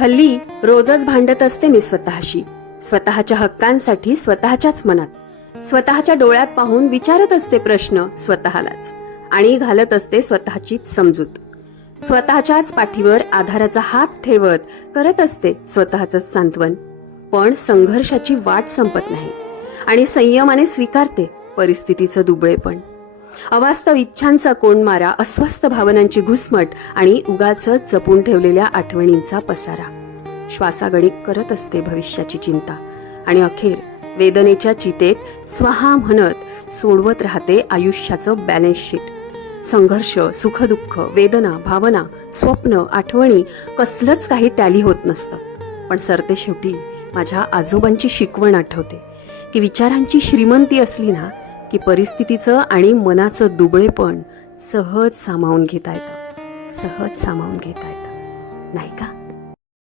हल्ली रोजच भांडत असते मी स्वतःशी, स्वतःच्या हक्कांसाठी स्वतःच्याच मनात. स्वतःच्या डोळ्यात पाहून विचारत असते प्रश्न स्वतःलाच आणि घालत असते स्वतःचीच समजूत. स्वतःच्याच पाठीवर आधाराचा हात ठेवत करत असते स्वतःचंच सांत्वन. पण संघर्षाची वाट संपत नाही आणि संयमाने स्वीकारते परिस्थितीचं दुबळेपण. अवास्तव इच्छांचा कोंडमारा, अस्वस्थ भावनांची घुसमट आणि उगाचच जपून ठेवलेल्या आठवणींचा पसारा. श्वासागणिक करत असते भविष्याची चिंता आणि अखेर वेदनेच्या चितेत स्वाहा म्हणत सोडवत राहते आयुष्याचं बॅलन्स शीट. संघर्ष, सुखदुःख, वेदना, भावना, स्वप्न, आठवणी कसलंच काही टॅली होत नसतं. पण सरते शेवटी माझ्या आजोबांची शिकवण आठवते की विचारांची श्रीमंती असली ना की परिस्थितीचं आणि मनाचं दुबळेपण सहज सामावून घेता येतं, सहज सामावून घेता येतं, नाही का?